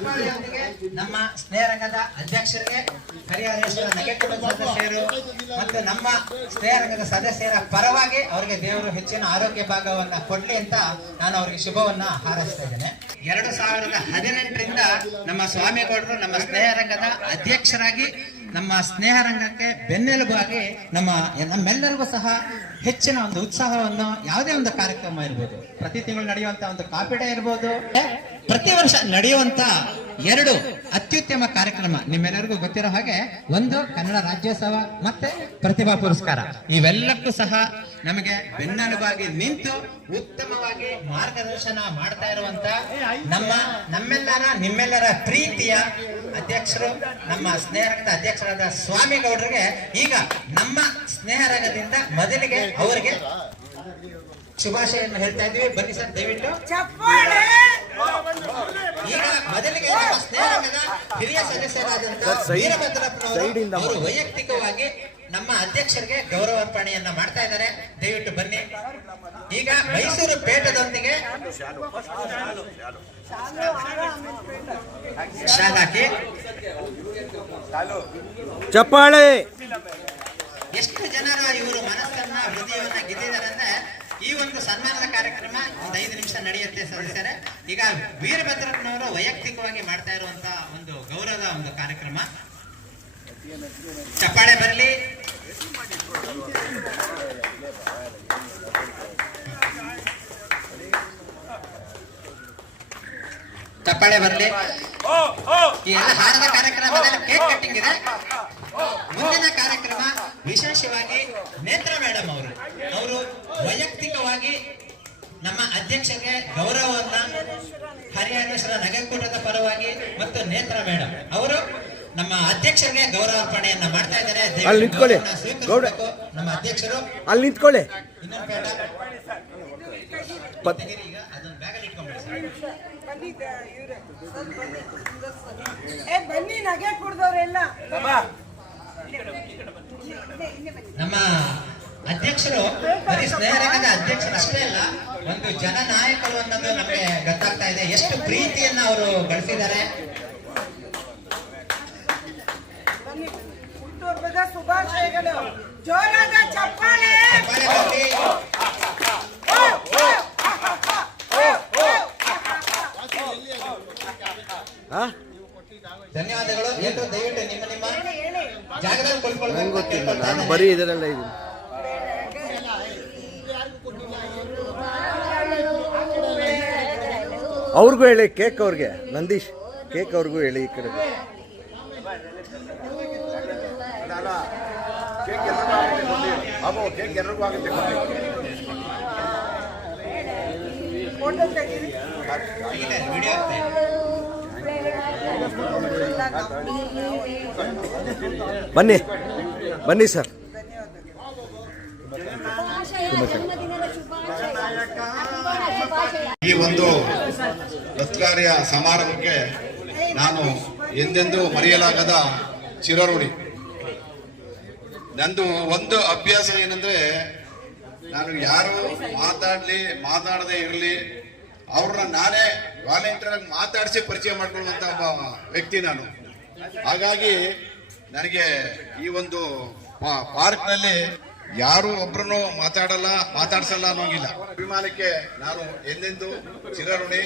ಚಪ್ಪಾಳೆಯೊಂದಿಗೆ ನಮ್ಮ ಸ್ನೇಹರಂಗದ ಅಧ್ಯಕ್ಷರಿಗೆ, ಹರಿಹರೇಶ್ವರ ನಗೆಕುಟುಂಬ ಸದಸ್ಯರು ಮತ್ತು ನಮ್ಮ ಸ್ನೇಹರಂಗದ ಸದಸ್ಯರ ಪರವಾಗಿ ಅವರಿಗೆ ದೇವರು ಹೆಚ್ಚಿನ ಆರೋಗ್ಯ ಭಾಗವನ್ನ ಕೊಡ್ಲಿ ಅಂತ ನಾನು ಅವರಿಗೆ ಶುಭವನ್ನ ಹಾರೈಸ್ತಾ ಇದ್ದೇನೆ. 2018ರಿಂದ ನಮ್ಮ ಸ್ವಾಮಿಗೌಡರು ನಮ್ಮ ಸ್ನೇಹರಂಗದ ಅಧ್ಯಕ್ಷರಾಗಿ ನಮ್ಮ ಸ್ನೇಹರಂಗಕ್ಕೆ ಬೆನ್ನೆಲುಬಾಗಿ ನಮ್ಮೆಲ್ಲರಿಗೂ ಸಹ ಹೆಚ್ಚಿನ ಒಂದು ಉತ್ಸಾಹವನ್ನು, ಯಾವುದೇ ಒಂದು ಕಾರ್ಯಕ್ರಮ ಇರ್ಬೋದು, ಪ್ರತಿ ತಿಂಗಳು ನಡೆಯುವಂತ ಒಂದು ಕಾಪಿ ಡೇ ಇರ್ಬೋದು, ಪ್ರತಿ ವರ್ಷ ನಡೆಯುವಂತ 2 ಅತ್ಯುತ್ತಮ ಕಾರ್ಯಕ್ರಮ ನಿಮ್ಮೆಲ್ಲರಿಗೂ ಗೊತ್ತಿರೋ ಹಾಗೆ, ಒಂದು ಕನ್ನಡ ರಾಜ್ಯೋತ್ಸವ ಮತ್ತೆ ಪ್ರತಿಭಾ ಪುರಸ್ಕಾರ. ಇವೆಲ್ಲಕ್ಕೂ ಸಹ ನಮಗೆ ಬೆನ್ನೆಲುಬಾಗಿ ನಿಂತು ಉತ್ತಮವಾಗಿ ಮಾರ್ಗದರ್ಶನ ಮಾಡ್ತಾ ಇರುವಂತ ನಿಮ್ಮೆಲ್ಲರ ಪ್ರೀತಿಯ ಅಧ್ಯಕ್ಷರು, ನಮ್ಮ ಸ್ನೇಹರಂಗದ ಅಧ್ಯಕ್ಷರಾದ ಸ್ವಾಮಿಗೌಡರಿಗೆ ಈಗ ನಮ್ಮ ಸ್ನೇಹರಂಗದಿಂದ ಮೊದಲಿಗೆ ಅವರಿಗೆ ಶುಭಾಶಯನ್ನು ಹೇಳ್ತಾ ಇದ್ವಿ. ಬನ್ನಿ ಸರ್, ದಯವಿಟ್ಟು. ಈಗ ಮೊದಲಿಗೆ ನಮ್ಮ ಸ್ನೇಹರಂಗದ ಹಿರಿಯ ಸದಸ್ಯರಾದಂತಹ ವೀರಭದ್ರಪ್ಪನವರು ವೈಯಕ್ತಿಕವಾಗಿ ನಮ್ಮ ಅಧ್ಯಕ್ಷರಿಗೆ ಗೌರವಾರ್ಪಣೆಯನ್ನ ಮಾಡ್ತಾ ಇದ್ದಾರೆ. ದಯವಿಟ್ಟು ಬನ್ನಿ. ಈಗ ಮೈಸೂರು ಪೇಟದೊಂದಿಗೆ ಶಾಲಾಕಿ ಚಪ್ಪಾಳೆ. ಎಷ್ಟು ಜನರ ಇವರು ಮನಸ್ಸನ್ನ, ಹೃದಯವನ್ನ ಗೆದ್ದಿದ್ದಾರೆ ಅಂದ್ರೆ ಈ ಒಂದು ಸನ್ಮಾನದ ಕಾರ್ಯಕ್ರಮ ಒಂದು 5 ನಿಮಿಷ ನಡೆಯುತ್ತೆ ಸದಸ್ಯರೇ. ಈಗ ವೀರಭದ್ರಪ್ಪನವರು ವೈಯಕ್ತಿಕವಾಗಿ ಮಾಡ್ತಾ ಇರುವಂತ ಒಂದು ಗೌರವದ ಒಂದು ಕಾರ್ಯಕ್ರಮ. ಚಪ್ಪಾಳೆ ಬರಲಿ. ಚಪ್ಪಾಳೆ ಬರಲಿ. ಈ ಎಲ್ಲ ಹಾರದ ಕಾರ್ಯಕ್ರಮದಲ್ಲಿ ಕೇಕ್ ಕಟ್ಟಿಂಗ್ ಇದೆ. ಮುಂದಿನ ಕಾರ್ಯಕ್ರಮ ವಿಶೇಷವಾಗಿ ನೇತ್ರ ಮೇಡಮ್ ಅವರು ವೈಯಕ್ತಿಕವಾಗಿ ನಮ್ಮ ಅಧ್ಯಕ್ಷರಿಗೆ ಗೌರವವನ್ನ ಹರಿಹರೇಶ್ವರ ನಗೆಕೂಟದ ಪರವಾಗಿ ಮತ್ತು ನೇತ್ರ ಮೇಡಮ್ ಅವರು ನಮ್ಮ ಅಧ್ಯಕ್ಷರಿಗೆ ಗೌರವಾರ್ಪಣೆಯನ್ನ ಮಾಡ್ತಾ ಇದ್ದಾರೆ. ನಮ್ಮ ಅಧ್ಯಕ್ಷರು ಅಲ್ಲಿ ನಿಂತ್ಕೊಳ್ಳಿ. ಇನ್ನೊಂದು ಪೇಟ ಈಗ ಅದನ್ನ ಬ್ಯಾಗಲ್ಲಿ ಇಟ್ಕೊಂಡ್ಬಿಡಿ. ಬನ್ನಿ, ನಗೆ ಕುಡ್ದವ್ರೆಲ್ಲ. ನಮ್ಮ ಅಧ್ಯಕ್ಷರು ಬರೀ ಸ್ನೇಹರಂಗದ ಅಧ್ಯಕ್ಷರು ಅಷ್ಟೇ ಅಲ್ಲ, ಒಂದು ಜನನಾಯಕರು ಅನ್ನೋದು ನಮಗೆ ಗೊತ್ತಾಗ್ತಾ ಇದೆ. ಎಷ್ಟು ಪ್ರೀತಿಯನ್ನ ಅವರು ಗಳಿಸಿದ್ದಾರೆ. ಹುಟ್ಟುಹಬ್ಬದ ಶುಭಾಶಯಗಳು. ಜೋರಾದ ಚಪ್ಪಾಳೆ. ಧನ್ಯವಾದಗಳು. ದಯವಿಟ್ಟು ನಿಮ್ಮ ಜಾಗದಲ್ಲಿ ನಂಗೆ ಗೊತ್ತಿಲ್ಲ, ನಾನು ಬರೀ ಇದರಲ್ಲ ಇದ್ದೀನಿ. ಅವ್ರಿಗೂ ಹೇಳಿ, ಕೇಕ್ ಅವ್ರಿಗೆ, ನಂದೀಶ್ ಕೇಕ್ ಅವ್ರಿಗೂ ಹೇಳಿ. ಈ ಕಡೆ ಬನ್ನಿ ಬನ್ನಿ ಸರ್. ಈ ಒಂದು ಸತ್ಕಾರ್ಯ ಸಮಾರಂಭಕ್ಕೆ ನಾನು ಎಂದೆಂದೂ ಮರೆಯಲಾಗದ ಚಿರಋಣಿ. ನಂದು ಒಂದು ಅಭ್ಯಾಸ ಏನಂದ್ರೆ, ನಾನು ಯಾರು ಮಾತಾಡದೇ ಇರಲಿ, ಅವ್ರನ್ನ ನಾನೇ ವಾಲಂಟಿಯರ್ ಆಗಿ ಮಾತಾಡಿಸಿ ಪರಿಚಯ ಮಾಡ್ಕೊಳ್ಳುವಂತ ಒಬ್ಬ ವ್ಯಕ್ತಿ ನಾನು. ಹಾಗಾಗಿ ನನಗೆ ಈ ಒಂದು ಪಾರ್ಕ್ ನಲ್ಲಿ ಯಾರು ಒಬ್ರು ಮಾತಾಡ್ಸಲ್ಲ ಅನ್ನೋಂಗಿಲ್ಲ. ಅಭಿಮಾನಕ್ಕೆ ನಾನು ಎಂದೆಂದು ಚಿರಋಣಿ.